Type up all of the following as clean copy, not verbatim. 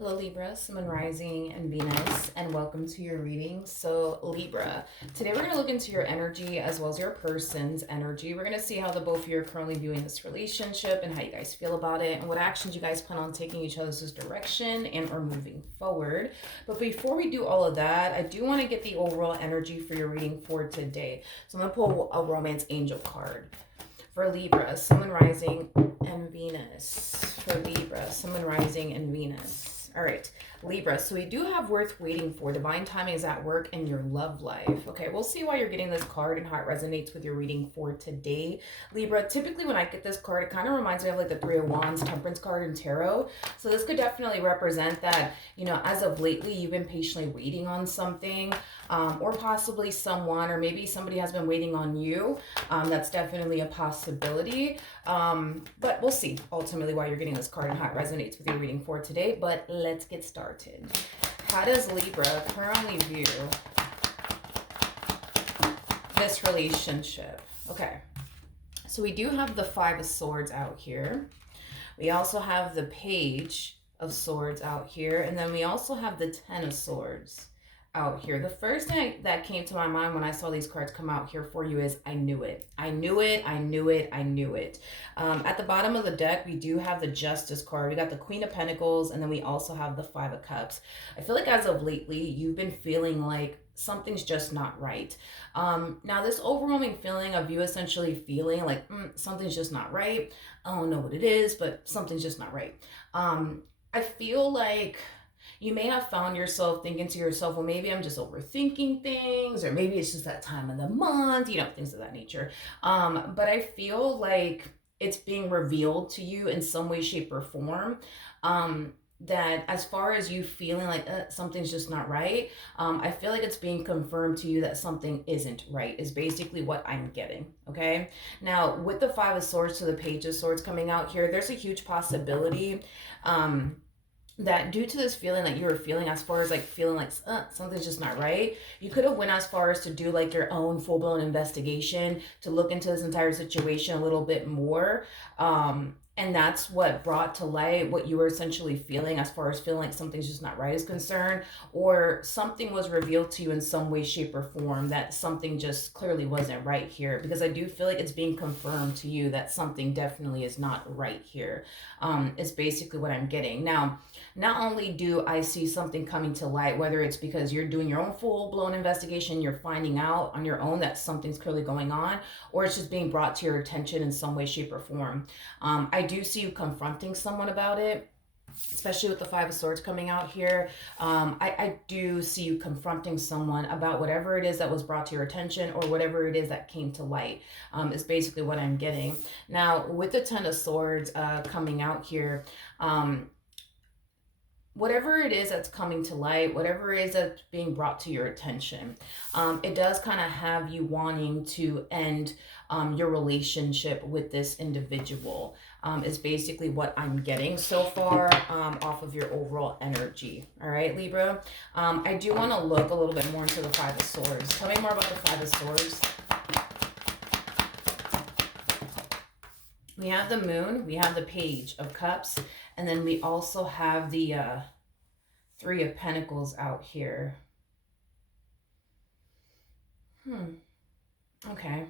Hello Libra, Sun, Rising, and Venus, and welcome to your reading. So Libra, today we're going to look into your energy as well as your person's energy. We're going to see how the both of you are currently viewing this relationship and how you guys feel about it and what actions you guys plan on taking each other's direction and or moving forward. But before we do all of that, I do want to get the overall energy for your reading for today. So I'm going to pull a romance angel card. For Libra, Sun, Rising, and Venus. For Libra, Sun, Rising, and Venus. All right, Libra, so we do have worth waiting for. Divine timing is at work in your love life. Okay, we'll see why you're getting this card and how it resonates with your reading for today. Libra, typically when I get this card, it kind of reminds me of like the Three of Wands, Temperance card in Tarot. So this could definitely represent that, you know, as of lately, you've been patiently waiting on something, or possibly someone, or maybe somebody has been waiting on you. That's definitely a possibility. But we'll see ultimately why you're getting this card and how it resonates with your reading for today. But let's get started. How does Libra currently view this relationship? Okay, so we do have the Five of Swords out here. We also have the Page of Swords out here. And then we also have the Ten of Swords out here. The first thing that came to my mind when I saw these cards come out here for you is I knew it. I knew it. I knew it. I knew it. At the bottom of the deck, we do have the Justice card. We got the Queen of Pentacles, and then we also have the Five of Cups. I feel like as of lately, you've been feeling like something's just not right. Now, this overwhelming feeling of you essentially feeling like something's just not right. I don't know what it is, but something's just not right. I feel like you may have found yourself thinking to yourself, well, maybe I'm just overthinking things, or maybe it's just that time of the month, you know, things of that nature. But I feel like it's being revealed to you in some way, shape, or form. That as far as you feeling like something's just not right, I feel like it's being confirmed to you that something isn't right is basically what I'm getting. Okay, now with the Five of Swords to the Page of Swords coming out here, there's a huge possibility that due to this feeling that you were feeling, as far as like feeling like something's just not right, you could have went as far as to do like your own full-blown investigation to look into this entire situation a little bit more. And that's what brought to light what you were essentially feeling, as far as feeling like something's just not right is concerned, or something was revealed to you in some way, shape, or form that something just clearly wasn't right here. Because I do feel like it's being confirmed to you that something definitely is not right here. Is basically what I'm getting. Now, not only do I see something coming to light, whether it's because you're doing your own full-blown investigation, you're finding out on your own that something's clearly going on, or it's just being brought to your attention in some way, shape, or form. I do see you confronting someone about it, especially with the Five of Swords coming out here. I do see you confronting someone about whatever it is that was brought to your attention, or whatever it is that came to light, is basically what I'm getting. Now, with the Ten of Swords coming out here, whatever it is that's coming to light, whatever it is that's being brought to your attention, it does kind of have you wanting to end your relationship with this individual, is basically what I'm getting so far off of your overall energy. All right, Libra. I do want to look a little bit more into the Five of Swords. Tell me more about the Five of Swords. We have the Moon, we have the Page of Cups, and then we also have the Three of Pentacles out here. Okay.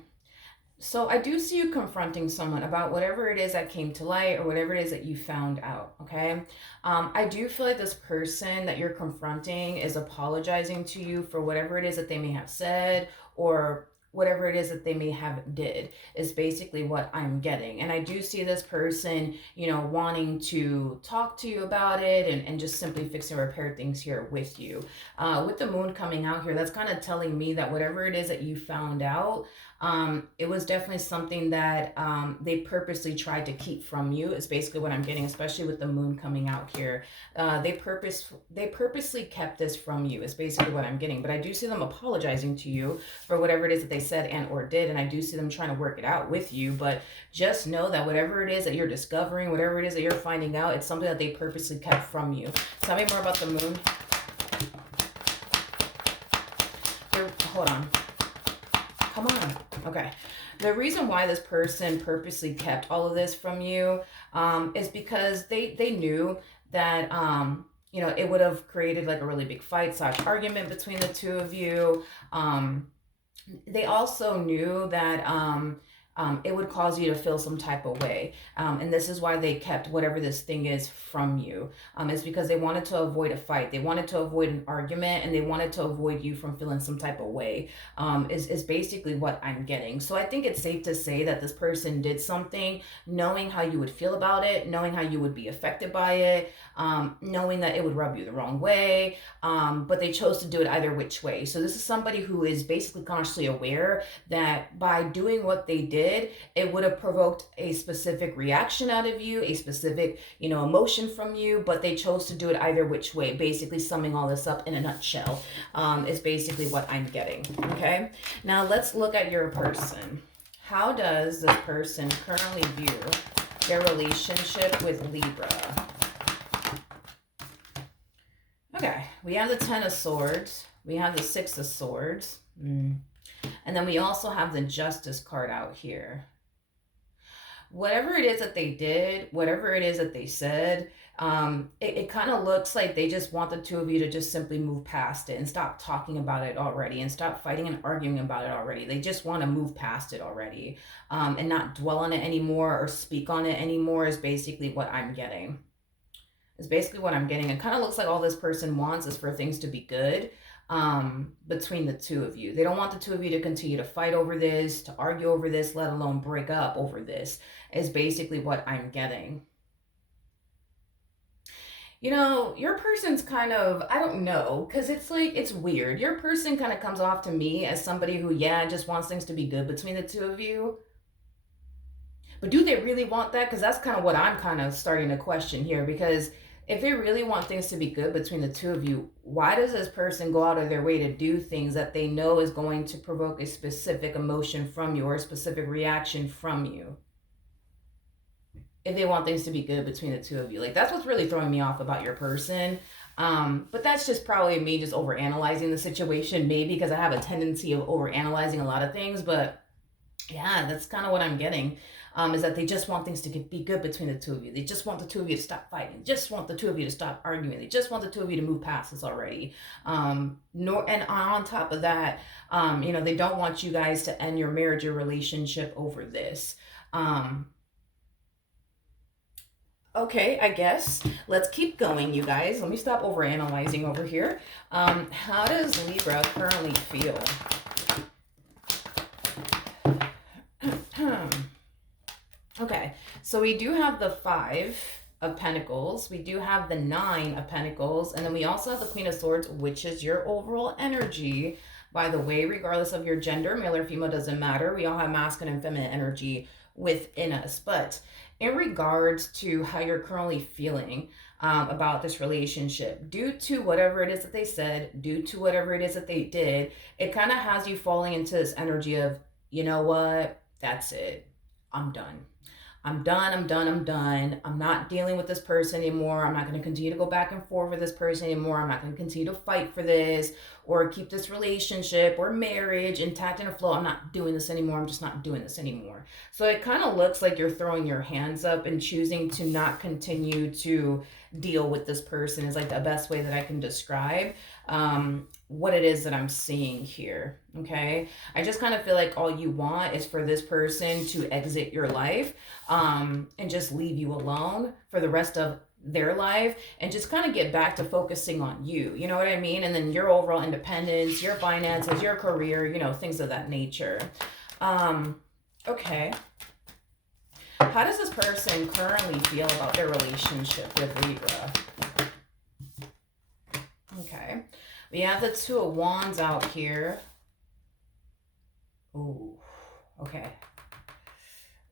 So I do see you confronting someone about whatever it is that came to light, or whatever it is that you found out, okay? I do feel like this person that you're confronting is apologizing to you for whatever it is that they may have said, or whatever it is that they may have did, is basically what I'm getting. And I do see this person, you know, wanting to talk to you about it, and just simply fix and repair things here with you. With the Moon coming out here, that's kind of telling me that whatever it is that you found out, it was definitely something that they purposely tried to keep from you, is basically what I'm getting, especially with the Moon coming out here. They purposely kept this from you, is basically what I'm getting. But I do see them apologizing to you for whatever it is that they said and or did, and I do see them trying to work it out with you. But just know that whatever it is that you're discovering, whatever it is that you're finding out, it's something that they purposely kept from you. Tell me more about the Moon. Hold on. Come on. Okay. The reason why this person purposely kept all of this from you is because they knew that you know, it would have created like a really big fight slash argument between the two of you. They also knew that it would cause you to feel some type of way. And this is why they kept whatever this thing is from you. It's because they wanted to avoid a fight. They wanted to avoid an argument, and they wanted to avoid you from feeling some type of way, is basically what I'm getting. So I think it's safe to say that this person did something knowing how you would feel about it, knowing how you would be affected by it, knowing that it would rub you the wrong way, but they chose to do it either which way. So this is somebody who is basically consciously aware that by doing what they did, it would have provoked a specific reaction out of you, a specific, you know, emotion from you, but they chose to do it either which way. Basically summing all this up in a nutshell, is basically what I'm getting. Okay, now let's look at your person. How does this person currently view their relationship with Libra? Okay, we have the Ten of Swords. We have the Six of Swords. And then we also have the Justice card out here. Whatever it is that they did, whatever it is that they said, it kind of looks like they just want the two of you to just simply move past it and stop talking about it already and stop fighting and arguing about it already. They just want to move past it already, and not dwell on it anymore or speak on it anymore is basically what I'm getting. Is basically what I'm getting. It kind of looks like all this person wants is for things to be good between the two of you. They don't want the two of you to continue to fight over this, to argue over this, let alone break up over this, is basically what I'm getting. You know, your person's kind of, I don't know, because it's like, it's weird. Your person kind of comes off to me as somebody who, yeah, just wants things to be good between the two of you. But do they really want that? Because that's kind of what I'm kind of starting to question here, because if they really want things to be good between the two of you, why does this person go out of their way to do things that they know is going to provoke a specific emotion from you or a specific reaction from you? If they want things to be good between the two of you. Like, that's what's really throwing me off about your person. But that's just probably me just overanalyzing the situation, maybe because I have a tendency of overanalyzing a lot of things. But yeah, that's kind of what I'm getting. Is that they just want things to be good between the two of you. They just want the two of you to stop fighting. They just want the two of you to stop arguing. They just want the two of you to move past this already. And on top of that, you know, they don't want you guys to end your marriage or relationship over this. Okay, I guess. Let's keep going, you guys. Let me stop overanalyzing over here. How does Libra currently feel? Okay, so we do have the Five of Pentacles. We do have the Nine of Pentacles. And then we also have the Queen of Swords, which is your overall energy. By the way, regardless of your gender, male or female, doesn't matter. We all have masculine and feminine energy within us. But in regards to how you're currently feeling about this relationship, due to whatever it is that they said, due to whatever it is that they did, it kind of has you falling into this energy of, you know what, that's it. I'm done. I'm done. I'm not dealing with this person anymore. I'm not going to continue to go back and forth with this person anymore. I'm not going to continue to fight for this or keep this relationship or marriage intact and afloat. I'm not doing this anymore. I'm just not doing this anymore. So it kind of looks like you're throwing your hands up and choosing to not continue to deal with this person is like the best way that I can describe what it is that I'm seeing here. Okay, I just kind of feel like all you want is for this person to exit your life and just leave you alone for the rest of their life and just kind of get back to focusing on you, you know what I mean? And then your overall independence, your finances, your career, you know, things of that nature. Okay, how does this person currently feel about their relationship with Libra? Okay, we have the Two of Wands out here. Ooh, okay.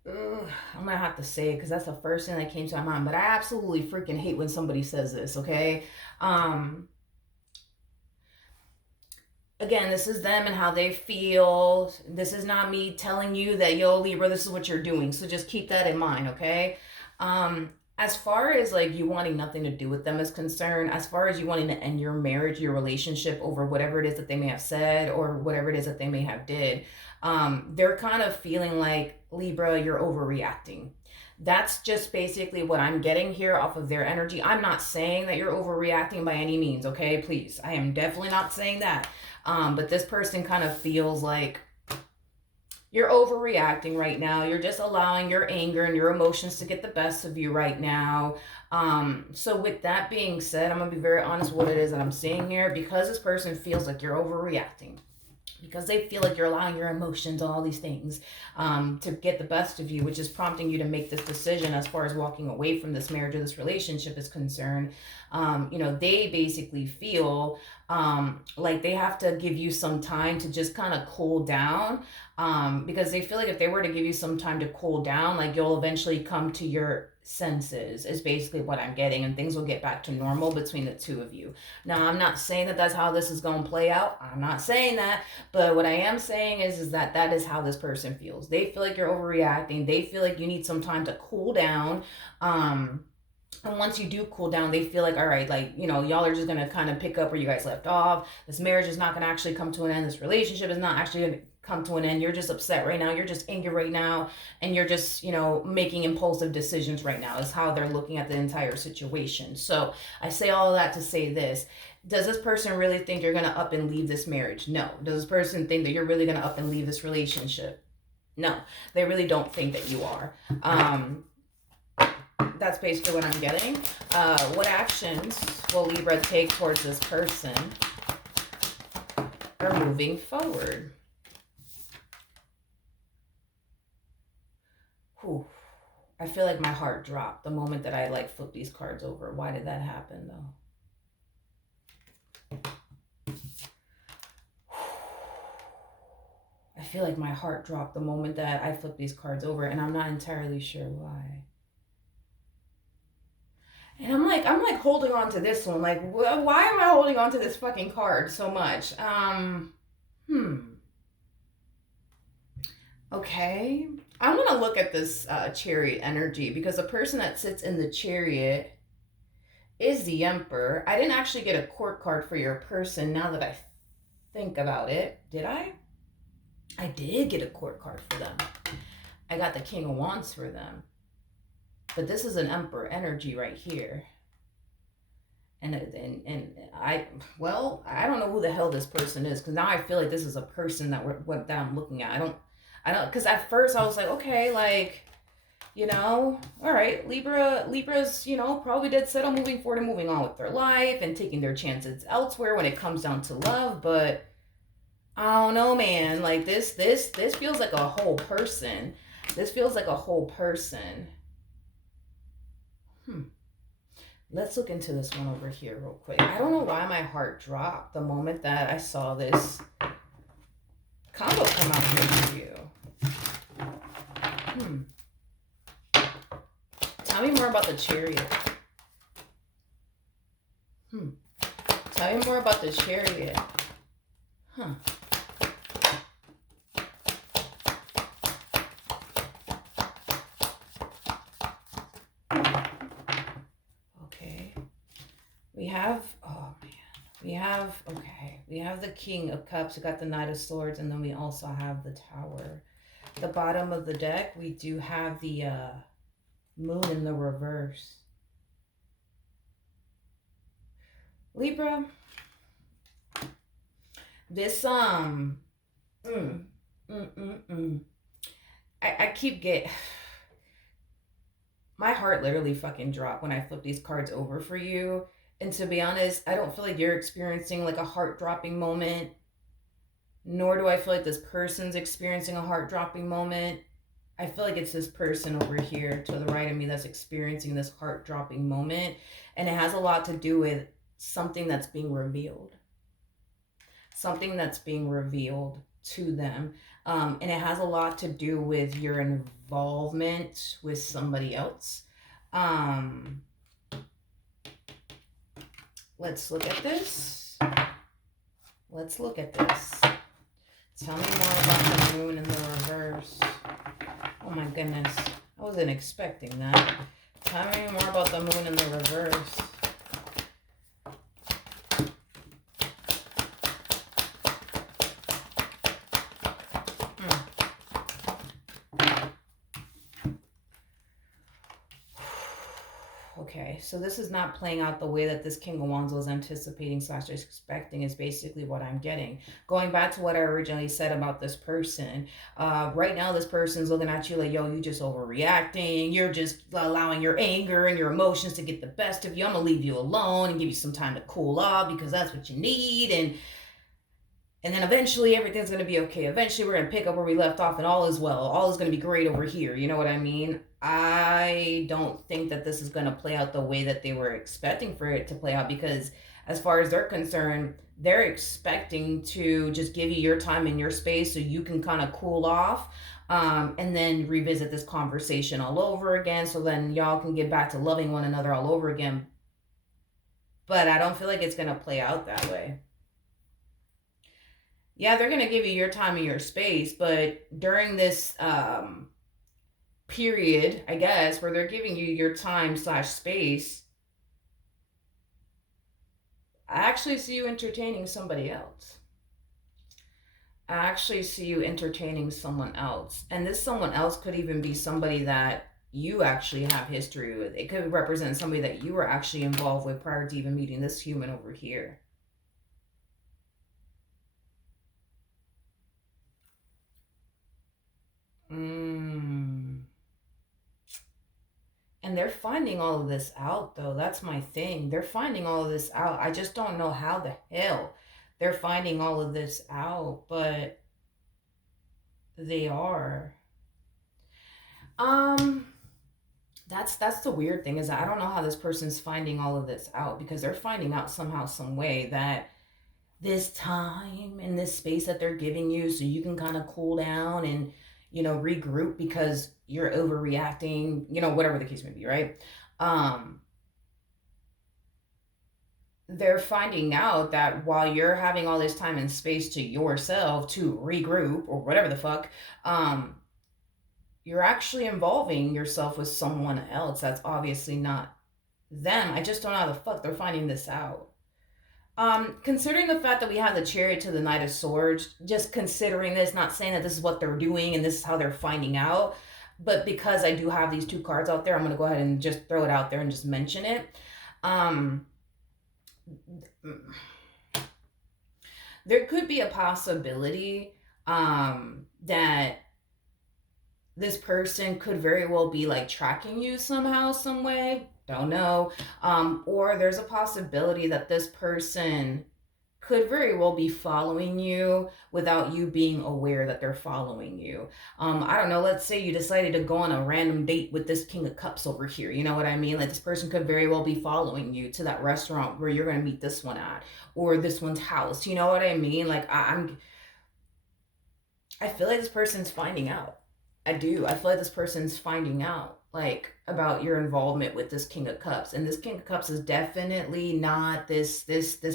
I'm gonna have to say it because that's the first thing that came to my mind, but I absolutely freaking hate when somebody says this, okay? Again, this is them and how they feel. This is not me telling you that, yo, Libra, this is what you're doing. So just keep that in mind, okay? As far as like you wanting nothing to do with them is concerned, as far as you wanting to end your marriage, your relationship over whatever it is that they may have said or whatever it is that they may have did, they're kind of feeling like, Libra, you're overreacting. That's just basically what I'm getting here off of their energy. I'm not saying that you're overreacting by any means, okay? Please. I am definitely not saying that. But this person kind of feels like you're overreacting right now. You're just allowing your anger and your emotions to get the best of you right now. So with that being said, I'm going to be very honest with what it is that I'm seeing here. Because this person feels like you're overreacting, because they feel like you're allowing your emotions and all these things to get the best of you, which is prompting you to make this decision as far as walking away from this marriage or this relationship is concerned. They basically feel like they have to give you some time to just kind of cool down, because they feel like if they were to give you some time to cool down, like you'll eventually come to your senses is basically what I'm getting, and things will get back to normal between the two of you. Now, I'm not saying that that's how this is going to play out. I'm not saying that, but what I am saying is that that is how this person feels. They feel like you're overreacting. They feel like you need some time to cool down. And once you do cool down, they feel like, all right, like, y'all are just going to kind of pick up where you guys left off. This marriage is not going to actually come to an end. This relationship is not actually going to come to an end. You're just upset right now. You're just angry right now. And you're just, making impulsive decisions right now is how they're looking at the entire situation. So I say all of that to say this. Does this person really think you're going to up and leave this marriage? No. Does this person think that you're really going to up and leave this relationship? No. They really don't think that you are. That's basically what I'm getting. What actions will Libra take towards this person or moving forward? Whew. I feel like my heart dropped the moment that I flipped these cards over. Why did that happen though? I feel like my heart dropped the moment that I flipped these cards over, and I'm not entirely sure why. And I'm like holding on to this one. Like, why am I holding on to this fucking card so much? Okay. I want to look at this chariot energy, because the person that sits in the chariot is the Emperor. I didn't actually get a court card for your person now that I think about it. Did I? I did get a court card for them. I got the King of Wands for them. But this is an Emperor energy right here. And I don't know who the hell this person is, because now I feel like this is a person that I'm looking at. I don't, because at first I was like, okay, like, all right, Libra's, probably dead set on moving forward and moving on with their life and taking their chances elsewhere when it comes down to love. But I don't know, man. Like this feels like a whole person. This feels like a whole person. Let's look into this one over here real quick. I don't know why my heart dropped the moment that I saw this combo come out here for you. Tell me more about the Chariot. Tell me more about the Chariot. We have the King of Cups. We got the Knight of Swords, and then we also have the Tower. The bottom of the deck, we do have the Moon in the reverse. Libra, this I keep getting, my heart literally fucking dropped when I flip these cards over for you. And to be honest, I don't feel like you're experiencing like a heart-dropping moment, nor do I feel like this person's experiencing a heart-dropping moment. I feel like it's this person over here to the right of me that's experiencing this heart-dropping moment, and it has a lot to do with something that's being revealed. Something that's being revealed to them. And it has a lot to do with your involvement with somebody else. Let's look at this. Let's look at this. Tell me more about the Moon in the reverse. Oh my goodness. I wasn't expecting that. Tell me more about the Moon in the reverse. so this is not playing out the way that this King of Wands was anticipating slash expecting is basically what I'm getting. Going back to what I originally said about this person, right now this person's looking at you like, yo, you just overreacting. You're just allowing your anger and your emotions to get the best of you. I'm gonna leave you alone and give you some time to cool off because that's what you need. And then eventually everything's going to be okay. Eventually we're going to pick up where we left off and all is well. All is going to be great over here. You know what I mean? I don't think that this is going to play out the way that they were expecting for it to play out, because as far as they're concerned, they're expecting to just give you your time and your space so you can kind of cool off, and then revisit this conversation all over again, so then y'all can get back to loving one another all over again. But I don't feel like it's going to play out that way. Yeah, they're going to give you your time and your space, but during this period, I guess, where they're giving you your time slash space, I actually see you entertaining somebody else. I actually see you entertaining someone else. And this someone else could even be somebody that you actually have history with. It could represent somebody that you were actually involved with prior to even meeting this human over here. Mm. And they're finding all of this out, though. That's my thing. They're finding all of this out. I just don't know how the hell they're finding all of this out, but they are. Um, that's the weird thing, is that I don't know how this person's finding all of this out, because they're finding out somehow, some way, that this time and this space that they're giving you so you can kind of cool down and, regroup because you're overreacting, whatever the case may be, right? Um, they're finding out that while you're having all this time and space to yourself to regroup or whatever the fuck, um, you're actually involving yourself with someone else that's obviously not them. I just don't know how the fuck they're finding this out. Considering the fact that we have the Chariot to the Knight of Swords, just considering this, not saying that this is what they're doing and this is how they're finding out, but because I do have these two cards out there, I'm going to go ahead and just throw it out there and just mention it. Um, there could be a possibility that this person could very well be like tracking you somehow, some way. Don't know. Or there's a possibility that this person could very well be following you without you being aware that they're following you. I don't know. Let's say you decided to go on a random date with this King of Cups over here. You know what I mean? Like, this person could very well be following you to that restaurant where you're going to meet this one at, or this one's house. You know what I mean? Like, I feel like this person's finding out. I do. I feel like this person's finding out, like, about your involvement with this King of Cups. And this King of Cups is definitely not this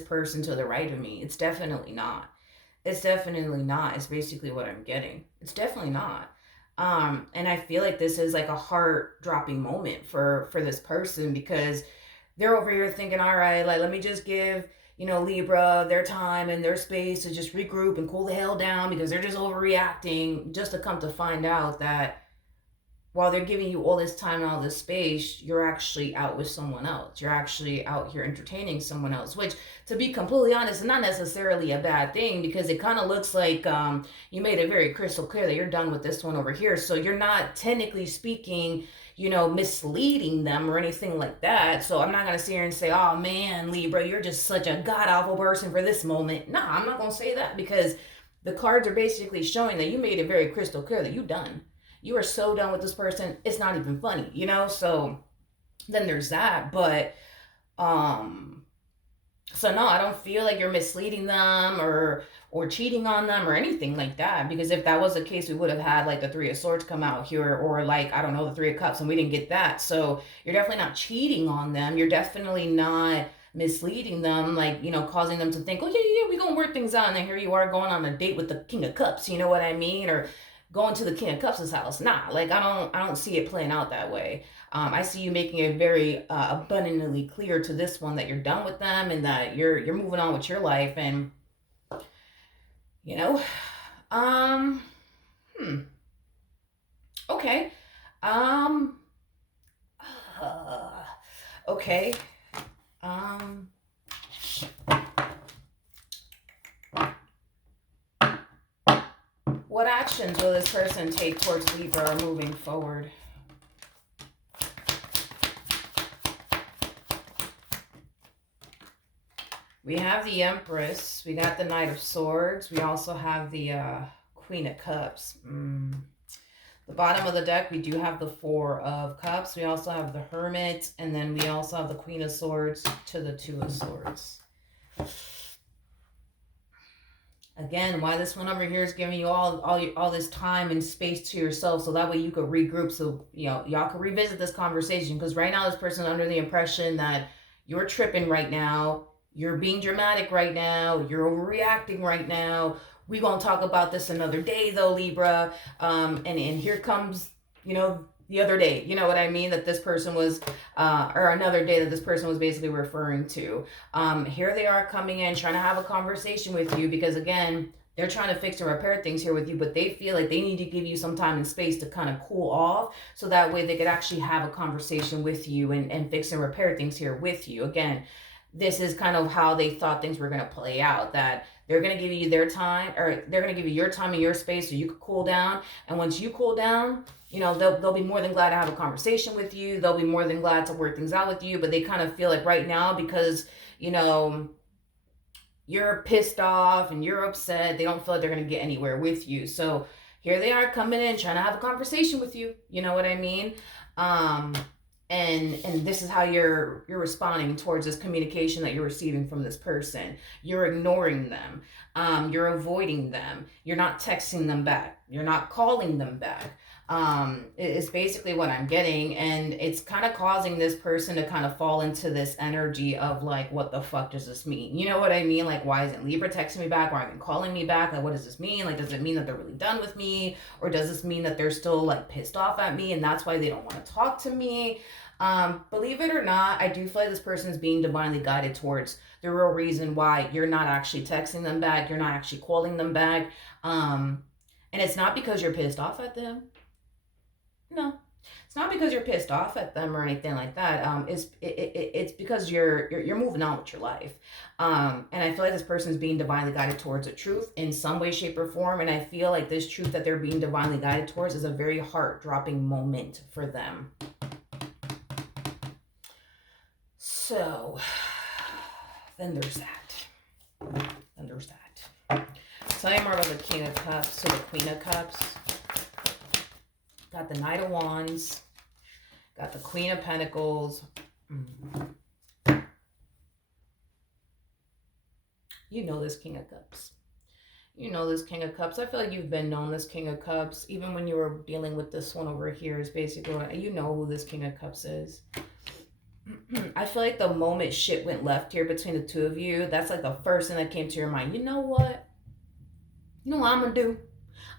person to the right of me. It's definitely not. It's definitely not. It's basically what I'm getting. It's definitely not. And I feel like this is like a heart dropping moment for this person, because they're over here thinking, all right, like, let me just give Libra their time and their space to just regroup and cool the hell down because they're just overreacting, just to come to find out that while they're giving you all this time and all this space, you're actually out with someone else. You're actually out here entertaining someone else, which, to be completely honest, is not necessarily a bad thing, because it kind of looks like you made it very crystal clear that you're done with this one over here. So you're not, technically speaking, misleading them or anything like that. So I'm not going to sit here and say, oh man, Libra, you're just such a god-awful person for this moment. Nah, I'm not going to say that, because the cards are basically showing that you made it very crystal clear that you're done. You are so done with this person, it's not even funny, So then there's that. But so no, I don't feel like you're misleading them or cheating on them or anything like that. Because if that was the case, we would have had like the Three of Swords come out here, or like, I don't know, the Three of Cups, and we didn't get that. So you're definitely not cheating on them. You're definitely not misleading them, like, causing them to think, oh yeah, we're gonna work things out, and then here you are going on a date with the King of Cups, you know what I mean? Or going to the King of Cups' house. Nah, like, I don't see it playing out that way. I see you making it very abundantly clear to this one that you're done with them and that you're moving on with your life. And you know, um, okay, um, uh, Okay. Um, what actions will this person take towards Libra moving forward? We have the Empress. We got the Knight of Swords. We also have the Queen of Cups. The bottom of the deck, we do have the Four of Cups. We also have the Hermit. And then we also have the Queen of Swords to the Two of Swords. Again, why this one over here is giving you all this time and space to yourself, so that way you could regroup, so y'all can revisit this conversation. Because right now this person's under the impression that you're tripping right now, you're being dramatic right now, you're overreacting right now. We gonna talk about this another day though, Libra. And here comes the other day, you know what I mean, that this person was, or another day that this person was basically referring to. Here they are coming in, trying to have a conversation with you, because again, they're trying to fix and repair things here with you, but they feel like they need to give you some time and space to kind of cool off, so that way they could actually have a conversation with you and fix and repair things here with you. Again, this is kind of how they thought things were going to play out, that they're going to give you their time, or they're going to give you your time and your space so you can cool down. And once you cool down, they'll be more than glad to have a conversation with you. They'll be more than glad to work things out with you. But they kind of feel like right now, because, you're pissed off and you're upset, they don't feel like they're going to get anywhere with you. So here they are coming in, trying to have a conversation with you. You know what I mean? And this is how you're responding towards this communication that you're receiving from this person. You're ignoring them. You're avoiding them. You're not texting them back. You're not calling them back. It's basically what I'm getting, and it's kind of causing this person to kind of fall into this energy of like, what the fuck does this mean? You know what I mean? Like, why isn't Libra texting me back? Why aren't they calling me back? Like, what does this mean? Like, does it mean that they're really done with me, or does this mean that they're still like pissed off at me and that's why they don't want to talk to me? Believe it or not, I do feel like this person is being divinely guided towards the real reason why you're not actually texting them back, you're not actually calling them back. And it's not because you're pissed off at them. No, it's not because you're pissed off at them or anything like that. It's because you're moving on with your life. And I feel like this person is being divinely guided towards the truth in some way, shape, or form. And I feel like this truth that they're being divinely guided towards is a very heart-dropping moment for them. So then there's that. Tell me more about the King of Cups to the Queen of Cups. Got the Knight of Wands. Got the Queen of Pentacles. You know this King of Cups. You know this King of Cups. I feel like you've been known this King of Cups. Even when you were dealing with this one over here is basically what, you know who this King of Cups is. I feel like the moment shit went left here between the two of you, that's like the first thing that came to your mind. You know what? You know what I'm going to do?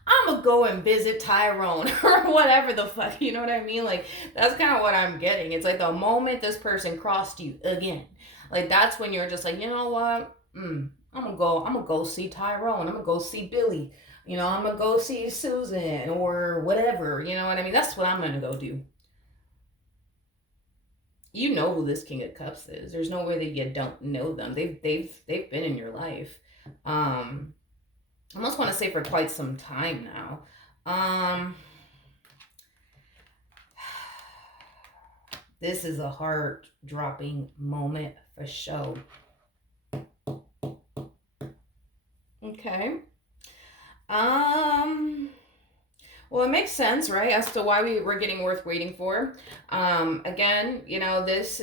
I'm going to go and visit Tyrone or whatever the fuck, you know what I mean? Like, that's kind of what I'm getting. It's like the moment this person crossed you again, like that's when you're just like, you know what? I'm going to go see Tyrone. I'm going to go see Billy. I'm going to go see Susan or whatever, you know what I mean? That's what I'm going to go do. You know who this King of Cups is. There's no way that you don't know them. They've been in your life. I almost want to say for quite some time now. This is a heart-dropping moment for sure. Okay. Well, it makes sense, right, as to why we're getting worth waiting for. Again, this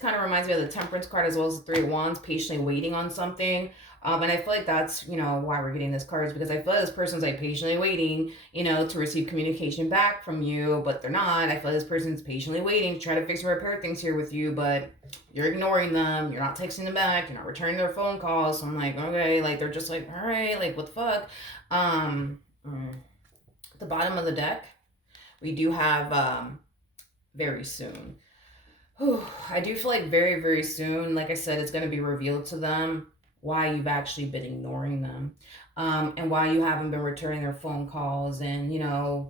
kind of reminds me of the Temperance card as well as the Three of Wands, patiently waiting on something. And I feel like that's, why we're getting this card, is because I feel like this person's like patiently waiting, to receive communication back from you, but they're not. I feel like this person's patiently waiting to try to fix and repair things here with you, but you're ignoring them. You're not texting them back. You're not returning their phone calls. So I'm like, okay, like they're just like, all right, like what the fuck? The bottom of the deck, we do have very soon. I do feel like very, very soon, like I said, it's going to be revealed to them why you've actually been ignoring them, and why you haven't been returning their phone calls, and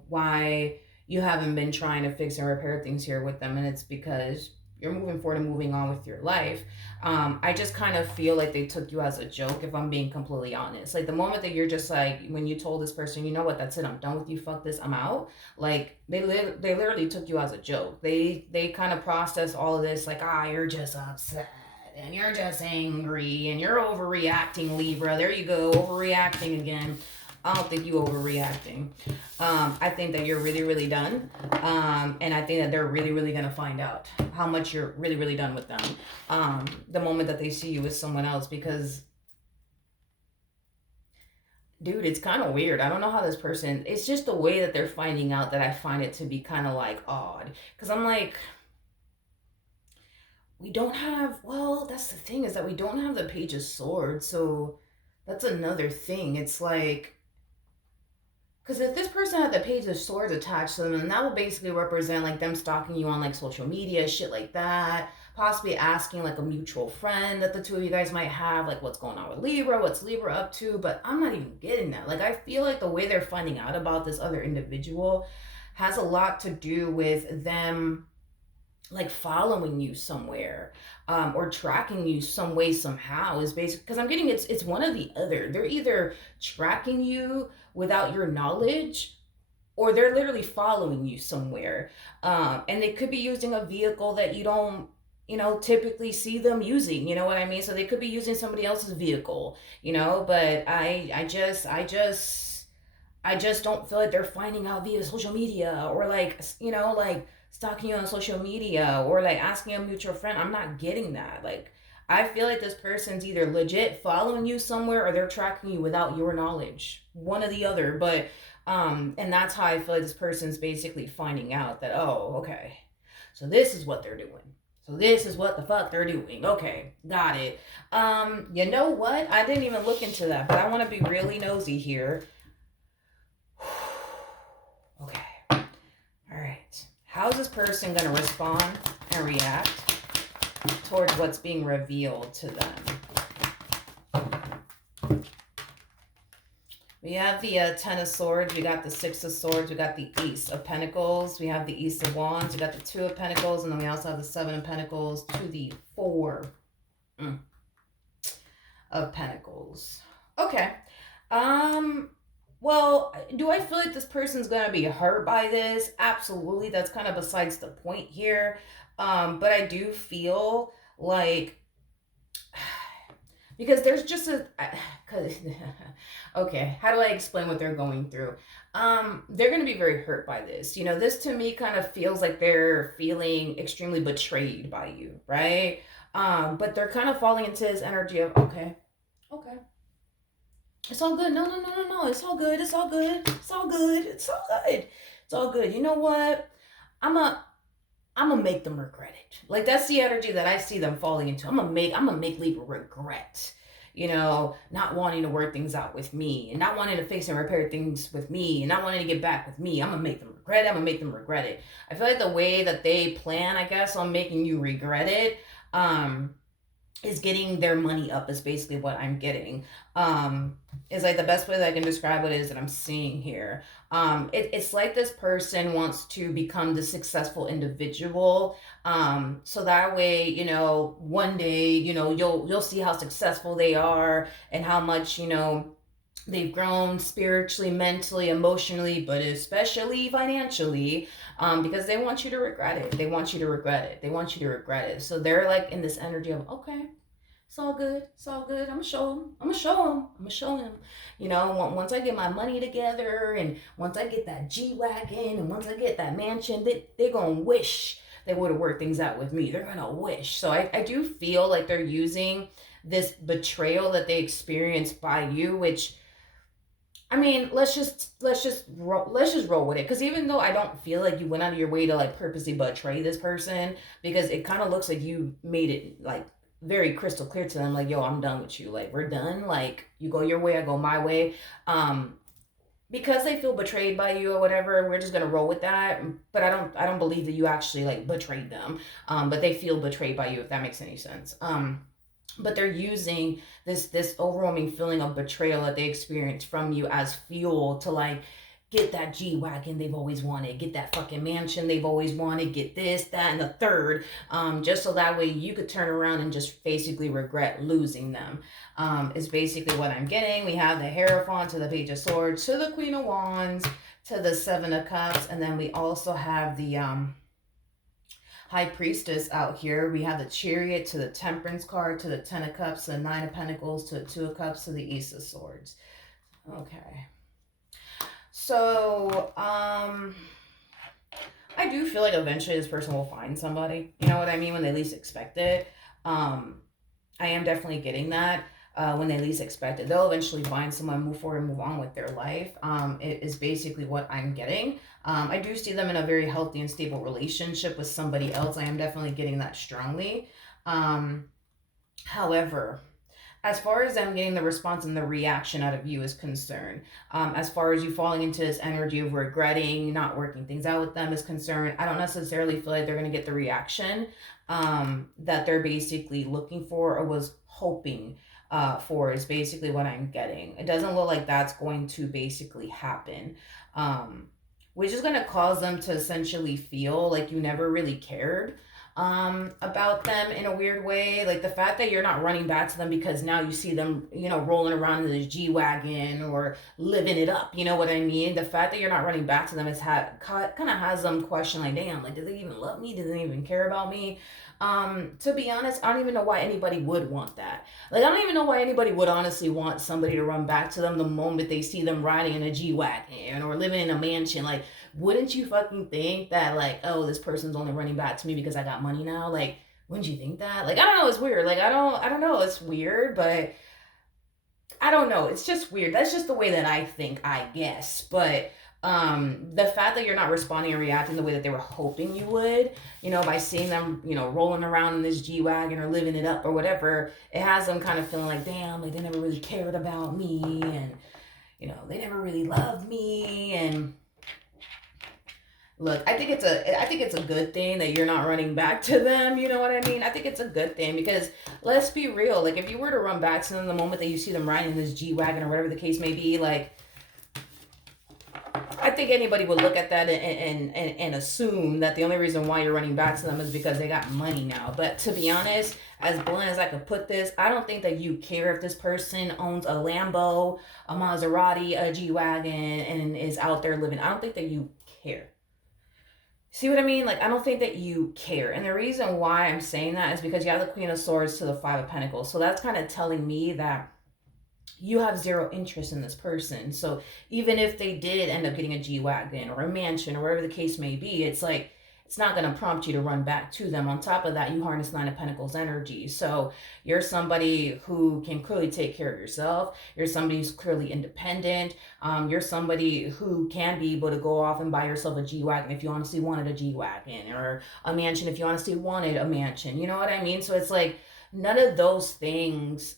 why you haven't been trying to fix and repair things here with them. And it's because you're moving forward and moving on with your life. I just kind of feel like they took you as a joke, if I'm being completely honest. Like the moment that you're just like, when you told this person, you know what, that's it, I'm done with you, fuck this, I'm out. Like they literally took you as a joke. They kind of processed all of this like, you're just upset and you're just angry and you're overreacting, Libra. There you go, overreacting again. I don't think you overreacting. I think that you're really, really done. And I think that they're really, really going to find out how much you're really, really done with them. The moment that they see you with someone else, because, dude, it's kind of weird. I don't know how this person, it's just the way that they're finding out that I find it to be kind of like odd. Because I'm like, we don't have, well, that's the thing, is that we don't have the Page of Swords. So that's another thing. It's like, because if this person had the Page of Swords attached to them, then that would basically represent like them stalking you on like social media, shit like that. Possibly asking like a mutual friend that the two of you guys might have, like what's going on with Libra, what's Libra up to. But I'm not even getting that. Like I feel like the way they're finding out about this other individual has a lot to do with them like following you somewhere, or tracking you some way somehow, is basically, because I'm getting it's one or the other. They're either tracking you without your knowledge, or they're literally following you somewhere, and they could be using a vehicle that you don't, typically see them using, you know what I mean? So they could be using somebody else's vehicle, but I just don't feel like they're finding out via social media, or like, like stalking you on social media, or like asking a mutual friend. I'm not getting that. Like, I feel like this person's either legit following you somewhere, or they're tracking you without your knowledge. One or the other. But, and that's how I feel like this person's basically finding out that, oh, okay, so this is what they're doing. So this is what the fuck they're doing. Okay, got it. You know what? I didn't even look into that, but I want to be really nosy here. Okay. All right. How's this person going to respond and react towards what's being revealed to them? We have the Ten of Swords. We got the Six of Swords. We got the Ace of Pentacles. We have the Ace of Wands. We got the Two of Pentacles. And then we also have the Seven of Pentacles to the Four of Pentacles. Okay. Well, do I feel like this person's going to be hurt by this? Absolutely. That's kind of besides the point here. But I do feel like, because there's just okay, how do I explain what they're going through? They're going to be very hurt by this. This to me kind of feels like they're feeling extremely betrayed by you, right? But they're kind of falling into this energy of, okay. It's all good. No. It's all good. It's all good. It's all good. It's all good. It's all good. You know what? I'm gonna make them regret it. Like, that's the energy that I see them falling into. I'm gonna make Libra regret, not wanting to work things out with me, and not wanting to fix and repair things with me, and not wanting to get back with me. I'm gonna make them regret it. I'm gonna make them regret it. I feel like the way that they plan, I guess, on making you regret it, is getting their money up, is basically what I'm getting. Is like the best way that I can describe what it is that I'm seeing here. It's like this person wants to become the successful individual. So that way, one day, you'll see how successful they are, and how much, they've grown spiritually, mentally, emotionally, but especially financially, because they want you to regret it. They want you to regret it. They want you to regret it. So they're like in this energy of, okay, it's all good. It's all good. I'm gonna show him. Once I get my money together, and once I get that G-Wagon, and once I get that mansion, they're gonna wish they would have worked things out with me. They're gonna wish. So I do feel like they're using this betrayal that they experienced by you, which, I mean, let's just roll with it. Because even though I don't feel like you went out of your way to like purposely betray this person, because it kind of looks like you made it like very crystal clear to them, like, yo, I'm done with you. Like, we're done. Like, you go your way, I go my way. Because they feel betrayed by you or whatever, we're just gonna roll with that. But I don't believe that you actually like betrayed them. But they feel betrayed by you, if that makes any sense. But they're using this overwhelming feeling of betrayal that they experience from you as fuel to like get that G-Wagon they've always wanted, get that fucking mansion they've always wanted, get this, that, and the third, just so that way you could turn around and just basically regret losing them, is basically what I'm getting. We have the Hierophant to the Page of Swords to the Queen of Wands to the Seven of Cups, and then we also have the High Priestess out here. We have the Chariot to the Temperance card to the Ten of Cups, the Nine of Pentacles to the Two of Cups to the Ace of Swords. Okay. So, I do feel like eventually this person will find somebody. You know what I mean? When they least expect it. I am definitely getting that. When they least expect it, they'll eventually find someone, move forward, and move on with their life. It is basically what I'm getting. I do see them in a very healthy and stable relationship with somebody else. I am definitely getting that strongly. However, as far as them getting the response and the reaction out of you is concerned, as far as you falling into this energy of regretting not working things out with them is concerned, I don't necessarily feel like they're going to get the reaction that they're basically looking for or was hoping for, is basically what I'm getting. It doesn't look like that's going to basically happen, which is going to cause them to essentially feel like you never really cared about them in a weird way. Like the fact that you're not running back to them because now you see them, you know, rolling around in this G-Wagon or living it up, you know what I mean? The fact that you're not running back to them is kind of has them question, like, damn, like, do they even love me? Do they even care about me? To be honest, I don't even know why anybody would want that. Like, I don't even know why anybody would honestly want somebody to run back to them the moment they see them riding in a G-Wagon or living in a mansion. Like, wouldn't you fucking think that, like, oh, this person's only running back to me because I got money now? Like, wouldn't you think that? Like, I don't know, it's weird. Like, I don't know, it's weird, but I don't know, it's just weird. That's just the way that I think, I guess. But the fact that you're not responding and reacting the way that they were hoping you would, you know, by seeing them, you know, rolling around in this G-Wagon or living it up or whatever, it has them kind of feeling like, damn, like they never really cared about me, and, you know, they never really loved me. And look, I think it's a good thing that you're not running back to them. You know what I mean? I think it's a good thing, because let's be real. Like, if you were to run back to them the moment that you see them riding this G-Wagon or whatever the case may be, like, I think anybody would look at that and assume that the only reason why you're running back to them is because they got money now. But to be honest, as blunt as I could put this, I don't think that you care if this person owns a Lambo, a Maserati, a G-Wagon, and is out there living. I don't think that you care. See what I mean? Like, I don't think that you care. And the reason why I'm saying that is because you have the Queen of Swords to the Five of Pentacles. So that's kind of telling me that you have zero interest in this person. So even if they did end up getting a G-Wagon or a mansion or whatever the case may be, it's like, it's not going to prompt you to run back to them. On top of that, you harness Nine of Pentacles energy. So you're somebody who can clearly take care of yourself. You're somebody who's clearly independent. You're somebody who can be able to go off and buy yourself a G-Wagon if you honestly wanted a G-Wagon, or a mansion if you honestly wanted a mansion. You know what I mean? So it's like, none of those things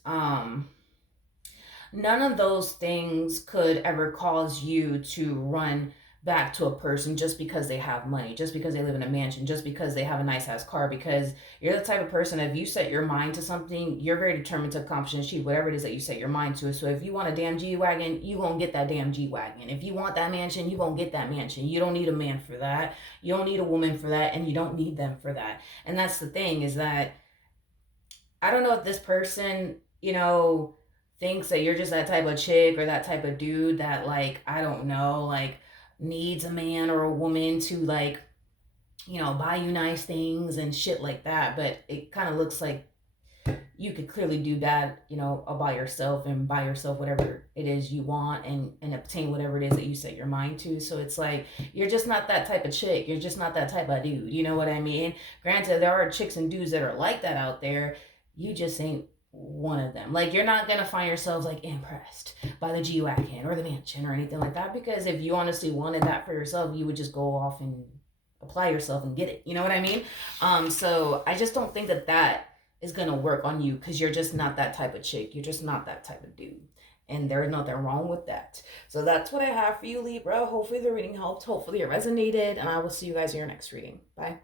could ever cause you to run back to a person just because they have money, just because they live in a mansion, just because they have a nice ass car. Because you're the type of person, if you set your mind to something, you're very determined to accomplish and achieve whatever it is that you set your mind to. So if you want a damn G-Wagon, you gonna get that damn G-Wagon. If you want that mansion, you gonna get that mansion. You don't need a man for that. You don't need a woman for that, and you don't need them for that. And that's the thing, is that I don't know if this person, you know, thinks that you're just that type of chick or that type of dude that, like, I don't know, like, needs a man or a woman to, like, you know, buy you nice things and shit like that. But it kind of looks like you could clearly do that, you know, all by yourself, and buy yourself whatever it is you want, and obtain whatever it is that you set your mind to. So it's like, you're just not that type of chick. You're just not that type of dude. You know what I mean? Granted, there are chicks and dudes that are like that out there. You just ain't one of them. Like, you're not gonna find yourselves like impressed by the G-Wagon or the mansion or anything like that, because if you honestly wanted that for yourself, you would just go off and apply yourself and get it. You know what I mean? So I just don't think that that is gonna work on you, because you're just not that type of chick. You're just not that type of dude. And there's nothing wrong with that. So that's what I have for you, Libra. Hopefully the reading helped. Hopefully it resonated. And I will see you guys in your next reading. Bye.